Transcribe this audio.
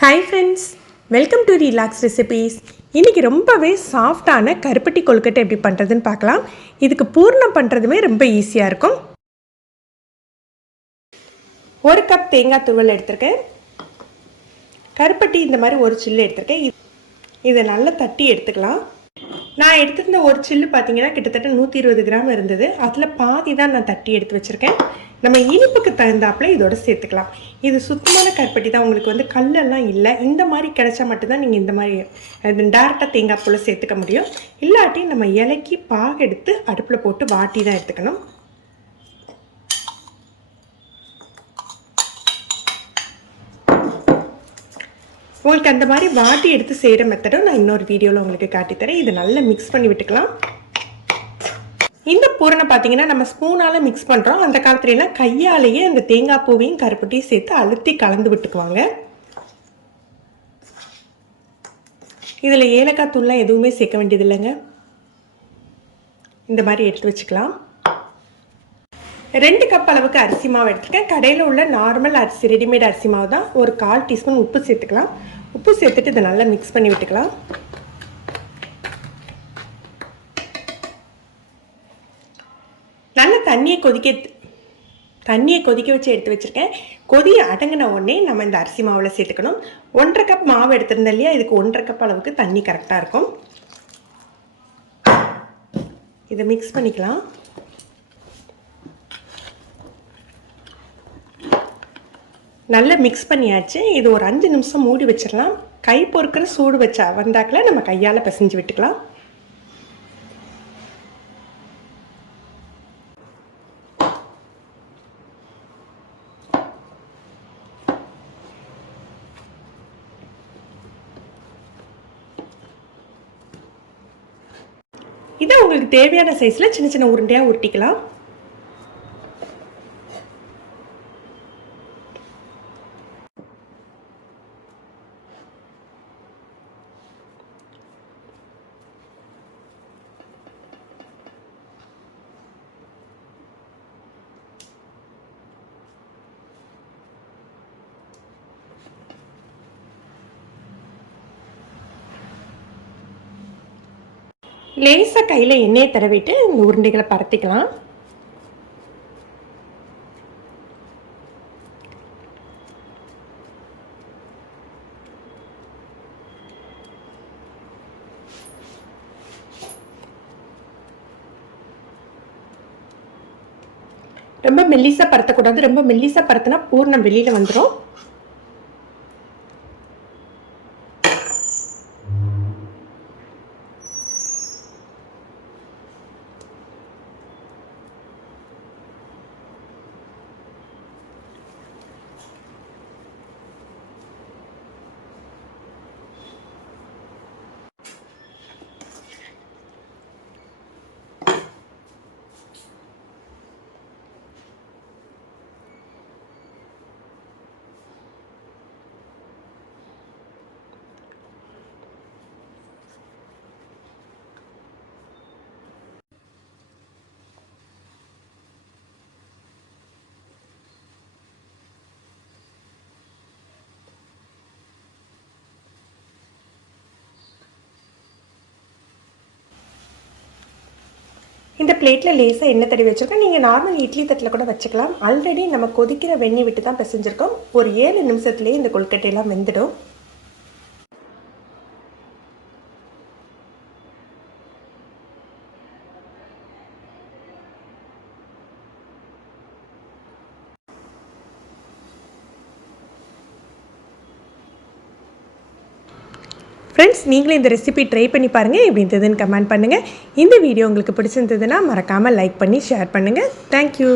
Hi friends welcome to relax recipes இன்றைக்கி ரொம்பவே சாஃப்டான கருப்பட்டி கொழுக்கட்டை எப்படி பண்ணுறதுன்னு பார்க்கலாம். இதுக்கு பூர்ணம் பண்ணுறதுமே ரொம்ப ஈஸியாக இருக்கும். ஒரு கப் தேங்காய் துருவல் எடுத்திருக்கேன். கருப்பட்டி இந்த மாதிரி ஒரு சில்லு எடுத்திருக்கேன். இது- இதை நல்லா தட்டி எடுத்துக்கலாம். நான் எடுத்திருந்த ஒரு சில்லு பார்த்தீங்கன்னா கிட்டத்தட்ட நூற்றி இருபது கிராம் இருந்தது. அதில் பாதி தான் நான் தட்டி எடுத்து வச்சுருக்கேன். நம்ம இனிப்புக்கு தகுந்தாப்புல இதோட சேர்த்துக்கலாம். இது சுத்தமான கருப்பட்டி தான். உங்களுக்கு வந்து கல்லெல்லாம் இல்லை. இந்த மாதிரி கிடைச்சா மட்டும்தான் நீங்கள் இந்த மாதிரி டேரெக்டாக தேங்காய் போல் சேர்த்துக்க முடியும். இல்லாட்டி நம்ம இலக்கி பாக எடுத்து அடுப்பில் போட்டு வாட்டி தான் எடுத்துக்கணும். உங்களுக்கு அந்த மாதிரி வாட்டி எடுத்து செய்கிற மெத்தடும் நான் இன்னொரு வீடியோவில் உங்களுக்கு காட்டித்தரேன். இதை நல்லா மிக்ஸ் பண்ணி விட்டுக்கலாம். இந்த பூரனை பார்த்தீங்கன்னா நம்ம ஸ்பூனால் மிக்ஸ் பண்ணுறோம் அந்த காலத்துலலாம் கையாலேயே அந்த தேங்காய் பூவையும் கருப்பட்டியும் சேர்த்து அழுத்தி கலந்து விட்டுக்குவாங்க. இதில் ஏலக்காய் தூள்லாம் எதுவுமே சேர்க்க வேண்டியது இல்லைங்க இந்த மாதிரி எடுத்து வச்சுக்கலாம். ரெண்டு கப் அளவுக்கு அரிசி மாவு எடுத்துருக்கேன். கடையில் உள்ள நார்மல் அரிசி ரெடிமேட் அரிசி மாவு தான். ஒரு கால் டீஸ்பூன் உப்பு சேர்த்துக்கலாம். உப்பு சேர்த்துட்டு இதை நல்லா மிக்ஸ் பண்ணி விட்டுக்கலாம். தண்ணியை கொதிக்க தண்ணியை கொதிக்க வச்சு எடுத்து வச்சுருக்கேன். கொதி அடங்கின உடனே நம்ம இந்த அரிசி மாவில் சேர்த்துக்கணும். ஒன்றரை கப் மாவு எடுத்திருந்தோம் இல்லையா? இதுக்கு ஒன்றரை கப் அளவுக்கு தண்ணி கரெக்டாக இருக்கும். இதை மிக்ஸ் பண்ணிக்கலாம். நல்லா மிக்ஸ் பண்ணியாச்சு. இது ஒரு அஞ்சு நிமிஷம் மூடி வச்சிடலாம். கை பொறுக்கிற சூடு வச்சா வந்தாக்கில் நம்ம கையால் பிசைஞ்சு விட்டுக்கலாம். இதை உங்களுக்கு தேவையான சைஸில் சின்ன சின்ன உருண்டையாக உருட்டிக்கலாம். லேசாக கையில் எண்ணெயை தடவிட்டு இந்த உருண்டைகளை பரத்திக்கலாம். ரொம்ப மெல்லிசாக பரத்தக்கூடாது. ரொம்ப மெல்லிசாக பரத்தினா பூர்ணம் வெளியில் வந்துடும் இந்த பிளேட்டில் லேசாக எண்ணெய் தடவி வச்சுருக்கேன் நீங்கள் நார்மல் இட்லி தட்டில் கூட வச்சுக்கலாம். ஆல்ரெடி நம்ம கொதிக்கிற வெண்ணி விட்டு தான் பிசைஞ்சிருக்கோம். ஒரு ஏழு நிமிஷத்துலேயே இந்த கொழுக்கட்டையெல்லாம் வெந்துடும். ஃப்ரெண்ட்ஸ் நீங்களும் இந்த ரெசிபி ட்ரை பண்ணி பாருங்கள் எப்படி இருந்ததுன்னு கமெண்ட் பண்ணுங்கள் இந்த வீடியோ உங்களுக்கு பிடிச்சிருந்ததுன்னா மறக்காமல் லைக் பண்ணி ஷேர் பண்ணுங்கள் தேங்க்யூ